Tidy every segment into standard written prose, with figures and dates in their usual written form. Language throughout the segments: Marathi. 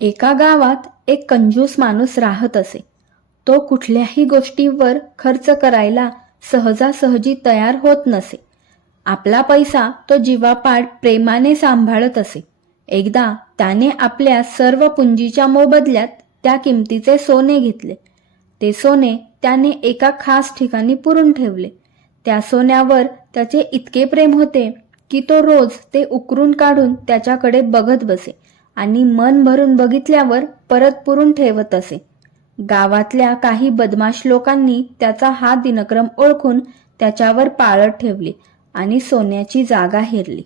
एका गावात एक कंजूस माणूस राहत असे. तो कुठल्याही गोष्टीवर खर्च करायला सहजासहजी तयार होत नसे. आपला पैसा तो जीवापाड प्रेमाने सांभाळत असे. एकदा त्याने आपल्या सर्व पुंजीच्या मोबदल्यात त्या किमतीचे सोने घेतले. ते सोने त्याने एका खास ठिकाणी पुरून ठेवले. त्या सोन्यावर त्याचे इतके प्रेम होते की तो रोज ते उकरून काढून त्याच्याकडे बघत बसे आणि मन भरून बघितल्यावर परत पुरून ठेवत असे. गावातल्या काही बदमाश लोकांनी त्याचा हा दिनक्रम ओळखून त्याच्यावर पाळत ठेवली आणि सोन्याची जागा हेरली.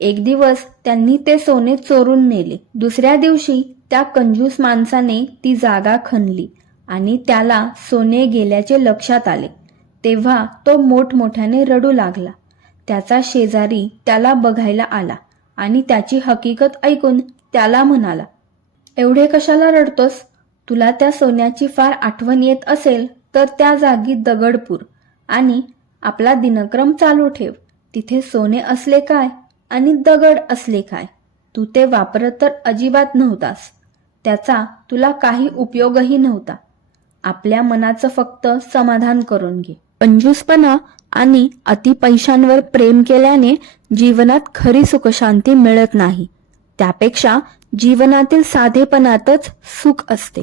एक दिवस त्यांनी ते सोने चोरून नेले. दुसऱ्या दिवशी त्या कंजूस माणसाने ती जागा खणली आणि त्याला सोने गेल्याचे लक्षात आले. तेव्हा तो मोठमोठ्याने रडू लागला. त्याचा शेजारी त्याला बघायला आला आणि त्याची हकीकत ऐकून त्याला म्हणाला, "एवढे कशाला रडतोस? तुला त्या सोन्याची फार आठवण येत असेल तर त्या जागी दगड पुर आणि आपला दिनक्रम चालू ठेव. तिथे सोने असले काय आणि दगड असले काय? तू ते वापरत तर अजिबात नव्हतास. त्याचा तुला काही उपयोगही नव्हता. आपल्या मनाचं फक्त समाधान करून घे." कंजूसपणा आणि अति पैशांवर प्रेम केल्याने जीवनात खरी सुखशांती मिळत नाही. त्यापेक्षा जीवनातील साधेपणातच सुख असते.